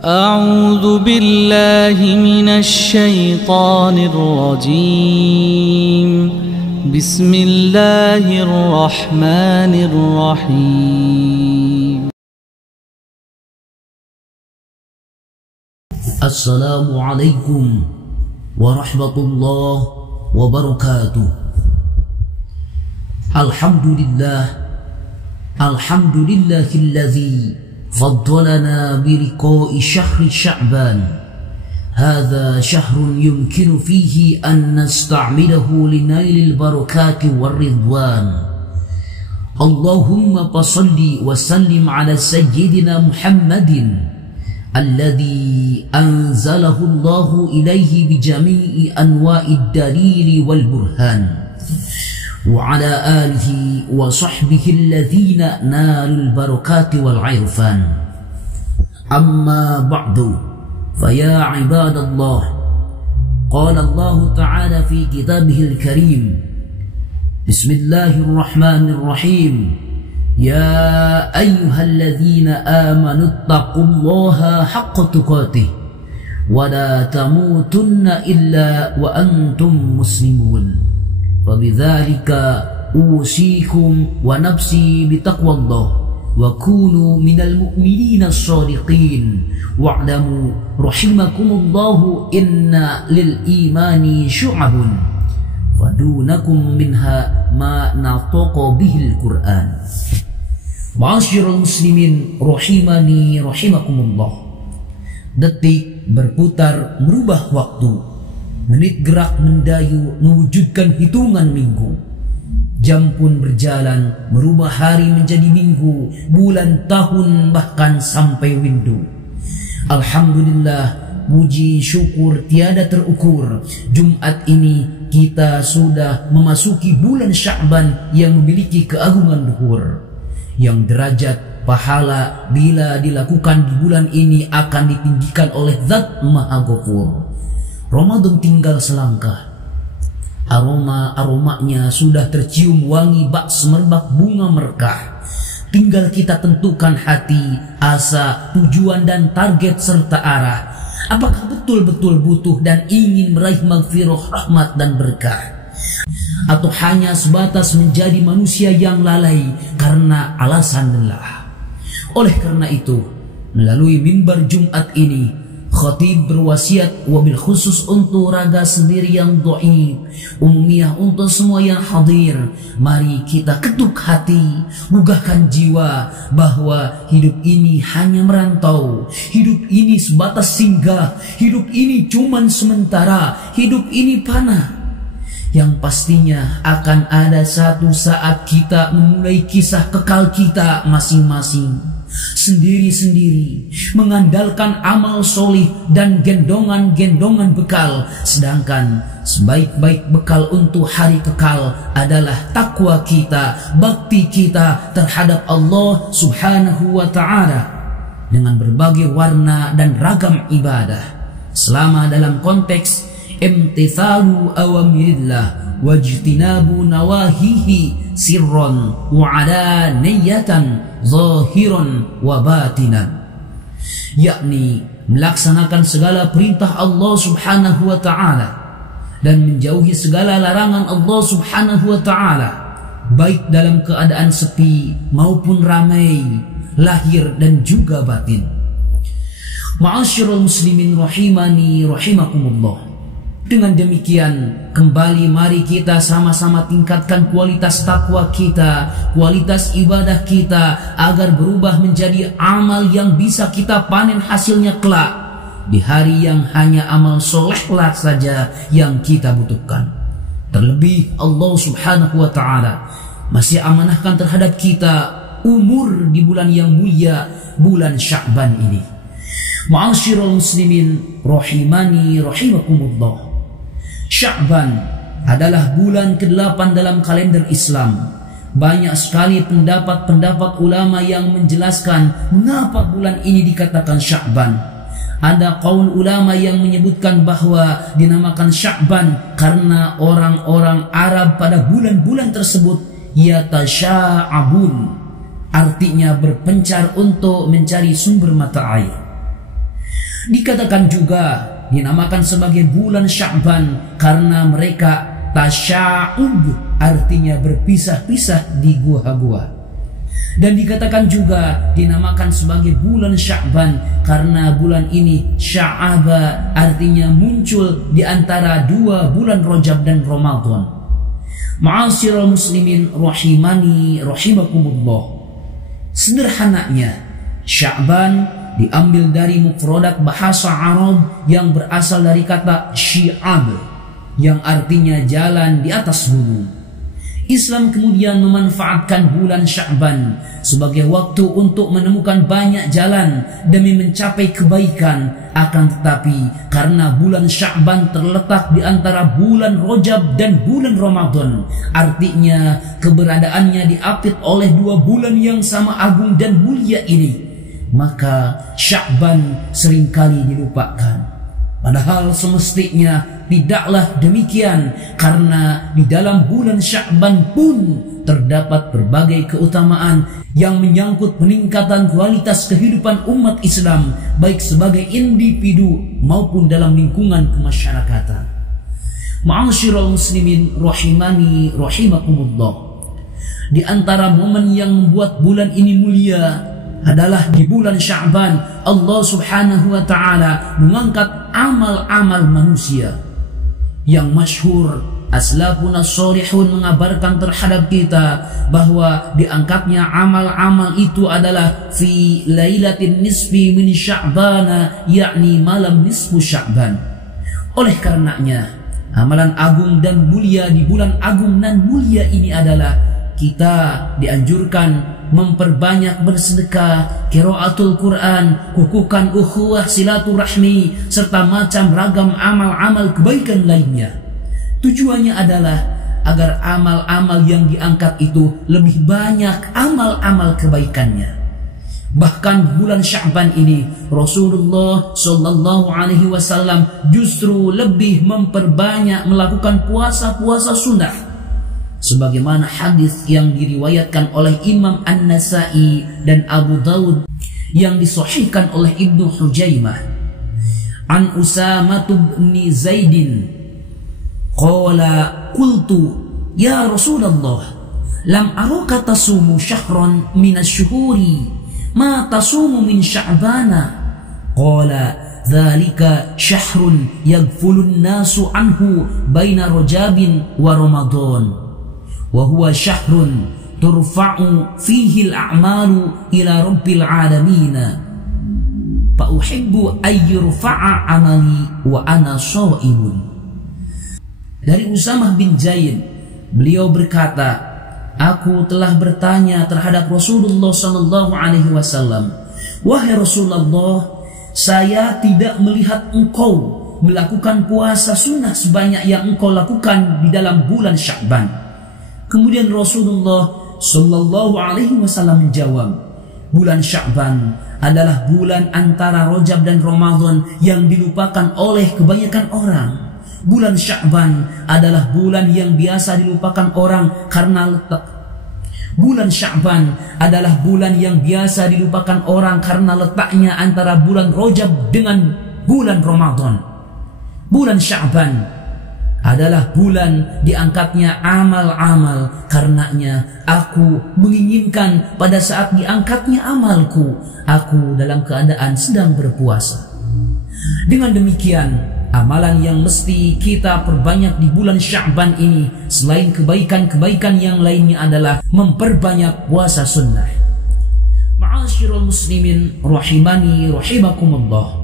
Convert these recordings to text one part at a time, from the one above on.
أعوذ بالله من الشيطان الرجيم بسم الله الرحمن الرحيم. السلام عليكم ورحمة الله وبركاته. الحمد لله الذي فضلنا بلقاء شهر شعبان. هذا شهر يمكن فيه أن نستعمله لنيل البركات والرضوان. اللهم صل وسلم على سيدنا محمد الذي أنزله الله إليه بجميع أنواع الدليل والبرهان، وعلى آله وصحبه الذين نالوا البركات والعرفان. أما بعد، فيا عباد الله، قال الله تعالى في كتابه الكريم: بسم الله الرحمن الرحيم، يا أيها الذين آمنوا اتقوا الله حق تقاته ولا تموتن إلا وأنتم مسلمون. وبذلك أوصيكم ونفسي بتقوى الله وكونوا من المؤمنين الصادقين. واعلموا رحمكم الله إن للإيمان شعب ودونكم منها ما نطق به القرآن. Ma'asyiral muslimin rahimani rahimakumullah. Detik berputar merubah waktu, menit gerak mendayu mewujudkan hitungan minggu. Jam pun berjalan merubah hari menjadi minggu, bulan, tahun, bahkan sampai windu. Alhamdulillah, puji syukur tiada terukur. Jumat ini kita sudah memasuki bulan Sya'ban yang memiliki keagungan luhur, yang derajat pahala bila dilakukan di bulan ini akan ditinggikan oleh Zat Maha Ghafur. Ramadan tinggal selangkah. Aromanya sudah tercium wangi bak semerbak bunga merekah. Tinggal kita tentukan hati, asa, tujuan dan target serta arah. Apakah betul-betul butuh dan ingin meraih maghfirah, rahmat dan berkah, atau hanya sebatas menjadi manusia yang lalai karena alasan lelah? Oleh karena itu, melalui mimbar Jumat ini, khatib berwasiat wabil khusus untuk raga sendiri yang dhaif, umumiyah untuk semua yang hadir. Mari kita ketuk hati, gugahkan jiwa bahwa hidup ini hanya merantau, hidup ini sebatas singgah, hidup ini cuman sementara, hidup ini panah. Yang pastinya akan ada satu saat kita memulai kisah kekal kita masing-masing, sendiri-sendiri, mengandalkan amal solih dan gendongan-gendongan bekal. Sedangkan sebaik-baik bekal untuk hari kekal adalah takwa kita, bakti kita terhadap Allah subhanahu wa ta'ala dengan berbagai warna dan ragam ibadah, selama dalam konteks imtithalu awamirillah wajtinabu nawahihi sirran wa alaniyatan zahiran wa batinan, yakni melaksanakan segala perintah Allah subhanahu wa ta'ala dan menjauhi segala larangan Allah subhanahu wa ta'ala, baik dalam keadaan sepi maupun ramai, lahir dan juga batin. Ma'asyiral muslimin rahimani rahimakumullah. Dengan demikian, kembali mari kita sama-sama tingkatkan kualitas takwa kita, kualitas ibadah kita, agar berubah menjadi amal yang bisa kita panen hasilnya kelak di hari yang hanya amal solehlah saja yang kita butuhkan. Terlebih Allah subhanahu wa ta'ala masih amanahkan terhadap kita umur di bulan yang mulia, bulan Sya'ban ini. Ma'asyiral muslimin rahimani rahimakumullah. Sya'ban adalah bulan ke-8 dalam kalender Islam. Banyak sekali pendapat-pendapat ulama yang menjelaskan mengapa bulan ini dikatakan Sya'ban. Ada qaul ulama yang menyebutkan bahwa dinamakan Sya'ban karena orang-orang Arab pada bulan-bulan tersebut yatasya'abun, artinya berpencar untuk mencari sumber mata air. Dikatakan juga dinamakan sebagai bulan Sya'ban karena mereka tasya'ub, artinya berpisah-pisah di gua-gua. Dan dikatakan juga dinamakan sebagai bulan Sya'ban karena bulan ini sya'aba, artinya muncul di antara dua bulan Rajab dan Ramadan. Ma'asyiral muslimin rahimani rahimakumullah. Sederhananya, Sya'ban diambil dari mufradat bahasa Arab yang berasal dari kata syi'ab yang artinya jalan di atas gunung. Islam kemudian memanfaatkan bulan Sya'ban sebagai waktu untuk menemukan banyak jalan demi mencapai kebaikan. Akan tetapi karena bulan Sya'ban terletak di antara bulan Rajab dan bulan Ramadan, artinya keberadaannya diapit oleh dua bulan yang sama agung dan mulia ini, maka Sya'ban seringkali dilupakan. Padahal semestinya tidaklah demikian, karena di dalam bulan Sya'ban pun terdapat berbagai keutamaan yang menyangkut peningkatan kualitas kehidupan umat Islam, baik sebagai individu maupun dalam lingkungan kemasyarakatan. Ma'asyiral muslimin rahimani rahimakumullah. Di antara momen yang membuat bulan ini mulia adalah di bulan Sya'ban Allah subhanahu wa ta'ala mengangkat amal-amal manusia. Yang masyhur, aslafun as-salihun mengabarkan terhadap kita bahwa diangkatnya amal-amal itu adalah fi lailatin nisfi min Sya'bana, yakni malam nisfu Sya'ban. Oleh karenanya, amalan agung dan mulia di bulan agung dan mulia ini adalah kita dianjurkan memperbanyak bersedekah, qiraatul Quran, kukuhkan ukhuwah silaturahmi, serta macam ragam amal-amal kebaikan lainnya. Tujuannya adalah agar amal-amal yang diangkat itu lebih banyak amal-amal kebaikannya. Bahkan bulan Sya'ban ini Rasulullah sallallahu alaihi wasallam justru lebih memperbanyak melakukan puasa-puasa sunnah, sebagaimana hadis yang diriwayatkan oleh Imam An-Nasa'i dan Abu Dawud yang disahihkan oleh Ibnu Hujaimah an Usamah bin Zaidin qala qultu ya Rasulullah lam araka tasumu syahran min asy-syuhuri ma tasumu min Sya'bana qala dzalika syahrun yaghfulun nasu anhu baina Rajabin wa Ramadan wa huwa syahrun turfa'u fihi al-a'malu ila rabbil alamin fa uhibbu ay yurfa'a amali wa ana sha'imun. Dari Usamah bin Zaid, beliau berkata, aku telah bertanya terhadap Rasulullah sallallahu alaihi wasallam, wahai Rasulullah, saya tidak melihat engkau melakukan puasa sunnah sebanyak yang engkau lakukan di dalam bulan Sya'ban. Kemudian Rasulullah sallallahu alaihi wasallam menjawab, bulan Sya'ban adalah bulan antara Rajab dan Ramadan yang dilupakan oleh kebanyakan orang. Bulan Sya'ban adalah bulan yang biasa dilupakan orang karena bulan Sya'ban adalah bulan yang biasa dilupakan orang karena letaknya antara bulan Rajab dengan bulan Ramadan. Bulan Sya'ban adalah bulan diangkatnya amal-amal. Karenanya aku menginginkan pada saat diangkatnya amalku, aku dalam keadaan sedang berpuasa. Dengan demikian, amalan yang mesti kita perbanyak di bulan Sya'ban ini selain kebaikan-kebaikan yang lainnya adalah memperbanyak puasa sunnah. Ma'asyiral muslimin rahimani rahimakumullah.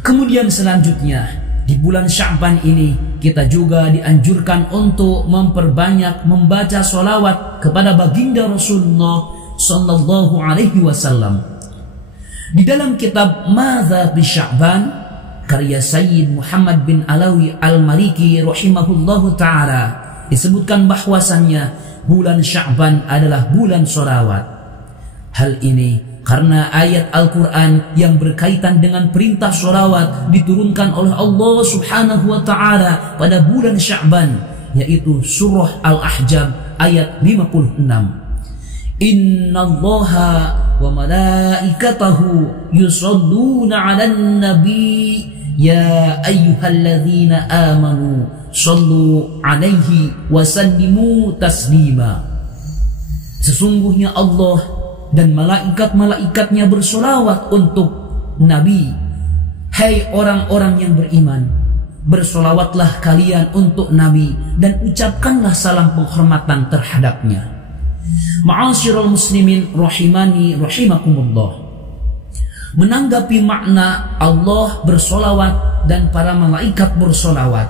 Kemudian selanjutnya, di bulan Sya'ban ini kita juga dianjurkan untuk memperbanyak membaca sholawat kepada baginda Rasulullah sallallahu alaihi wasallam. Di dalam kitab Madza bi Sya'ban karya Sayyid Muhammad bin Alawi Al-Maliki rahimahullahu ta'ala disebutkan bahwasannya bulan Sya'ban adalah bulan sholawat. Hal ini karena ayat Al-Quran yang berkaitan dengan perintah sholawat diturunkan oleh Allah subhanahu wa ta'ala pada bulan Sya'ban, yaitu surah Al-Ahzab ayat 56. Innallaha wa malaikatahu yusholluna 'alan nabi ya ayyuhalladzina amanu shallu 'alaihi wa sallimu taslima. Sesungguhnya Allah dan malaikat-malaikatnya bersolawat untuk Nabi. Hai orang-orang yang beriman, bersolawatlah kalian untuk Nabi dan ucapkanlah salam penghormatan terhadapnya. Ma'asyiral muslimin rahimani rahimakumullah. Menanggapi makna Allah bersolawat dan para malaikat bersolawat,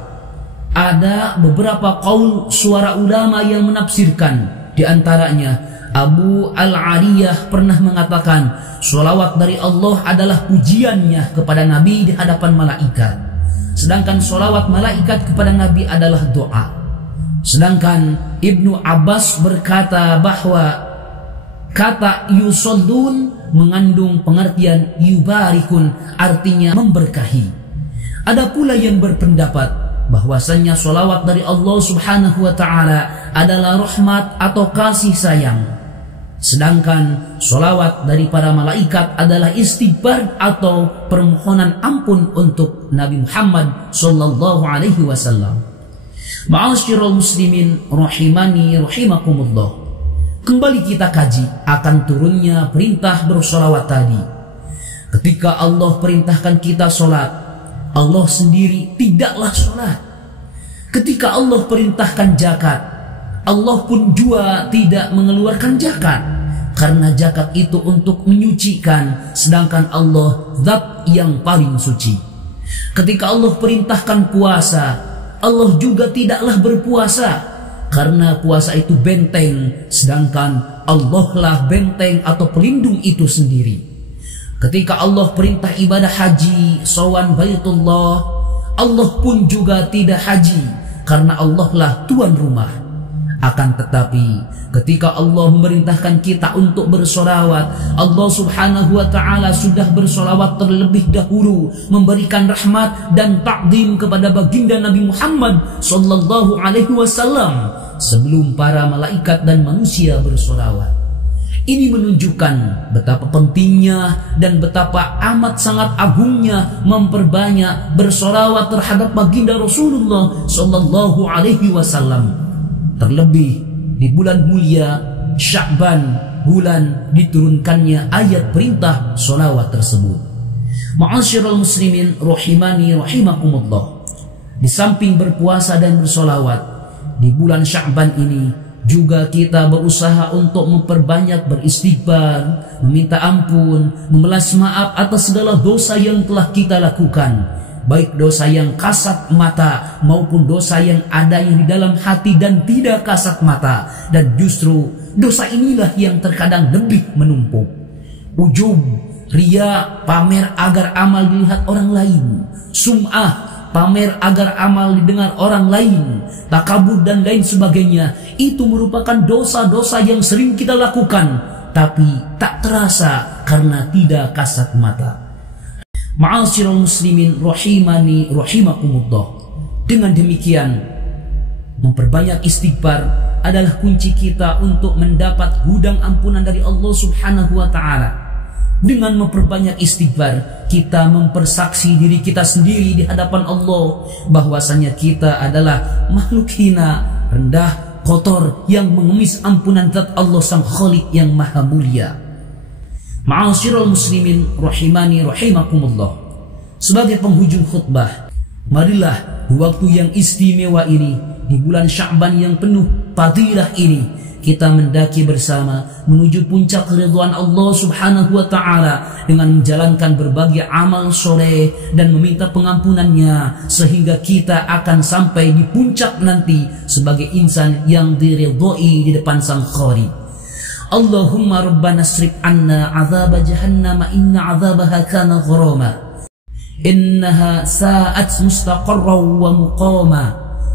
ada beberapa qaul suara ulama yang menafsirkan. Di antaranya Abu Al-Aliyah pernah mengatakan solawat dari Allah adalah pujiannya kepada Nabi di hadapan malaikat, sedangkan solawat malaikat kepada Nabi adalah doa. Sedangkan Ibnu Abbas berkata bahwa kata yusollun mengandung pengertian yubarikun, artinya memberkahi. Ada pula yang berpendapat bahwasanya solawat dari Allah subhanahu wa ta'ala adalah rahmat atau kasih sayang, sedangkan solawat dari para malaikat adalah istighfar atau permohonan ampun untuk Nabi Muhammad sallallahu alaihi wasallam. Ma'asyiral muslimin rahimani rahimakumullah. Kembali kita kaji akan turunnya perintah bersolawat tadi. Ketika Allah perintahkan kita solat, Allah sendiri tidaklah solat. Ketika Allah perintahkan zakat, Allah pun juga tidak mengeluarkan zakat, karena zakat itu untuk menyucikan, sedangkan Allah zat yang paling suci. Ketika Allah perintahkan puasa, Allah juga tidaklah berpuasa, karena puasa itu benteng, sedangkan Allah lah benteng atau pelindung itu sendiri. Ketika Allah perintah ibadah haji, sawan baitullah, Allah pun juga tidak haji, karena Allah lah tuan rumah. Akan tetapi ketika Allah memerintahkan kita untuk bersolawat, Allah subhanahu wa ta'ala sudah bersolawat terlebih dahulu, memberikan rahmat dan takdim kepada baginda Nabi Muhammad sallallahu alaihi wasallam sebelum para malaikat dan manusia bersolawat. Ini menunjukkan betapa pentingnya dan betapa amat sangat agungnya memperbanyak bersolawat terhadap baginda Rasulullah sallallahu alaihi wasallam. Terlebih di bulan mulia Sya'ban, bulan diturunkannya ayat perintah solawat tersebut. Ma'asyiral muslimin rahimani rahimakumullah. Di samping berpuasa dan bersolawat, di bulan Sya'ban ini juga kita berusaha untuk memperbanyak beristighfar, meminta ampun, membalas maaf atas segala dosa yang telah kita lakukan, baik dosa yang kasat mata maupun dosa yang adanya di dalam hati dan tidak kasat mata. Dan justru dosa inilah yang terkadang lebih menumpuk. Ujub, riya, pamer agar amal dilihat orang lain. Sum'ah, pamer agar amal didengar orang lain. Takabur dan lain sebagainya, itu merupakan dosa-dosa yang sering kita lakukan, tapi tak terasa karena tidak kasat mata. Ma'asyiral muslimin rahimani rahimakumullah. Dengan demikian, memperbanyak istighfar adalah kunci kita untuk mendapat gudang ampunan dari Allah subhanahu wa ta'ala. Dengan memperbanyak istighfar, kita mempersaksi diri kita sendiri di hadapan Allah bahwasanya kita adalah makhluk hina, rendah, kotor yang mengemis ampunan zat Allah sang Khaliq yang maha mulia. Ma'asyiral muslimin rahimani rahimakumullah. Sebagai penghujung khutbah, marilah di waktu yang istimewa ini, di bulan Sya'ban yang penuh fadilah ini, kita mendaki bersama menuju puncak ridwan Allah subhanahu wa ta'ala dengan menjalankan berbagai amal soleh dan meminta pengampunannya, sehingga kita akan sampai di puncak nanti sebagai insan yang diridhoi di depan sang Khaliq. Allahumma rabbana asrif anna azab jahannam inna azabaha kana gharama innaha sa'at mustaqarran wa muqama.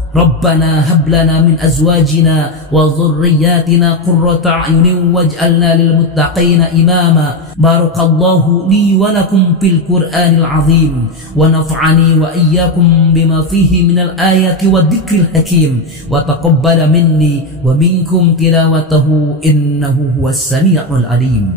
Rabbana hab lana min azwajina wa dhurriyyatina qurrata a'yunin waj'alna lil muttaqina imama. Barakallahu li wa lakum fil Qur'anil 'azim wa naf'ani wa iyyakum bima fihi minal ayati wadh-dhikril hakim wa taqabbala minni wa minkum tilawatahu innahu huwas sami'ul 'alim.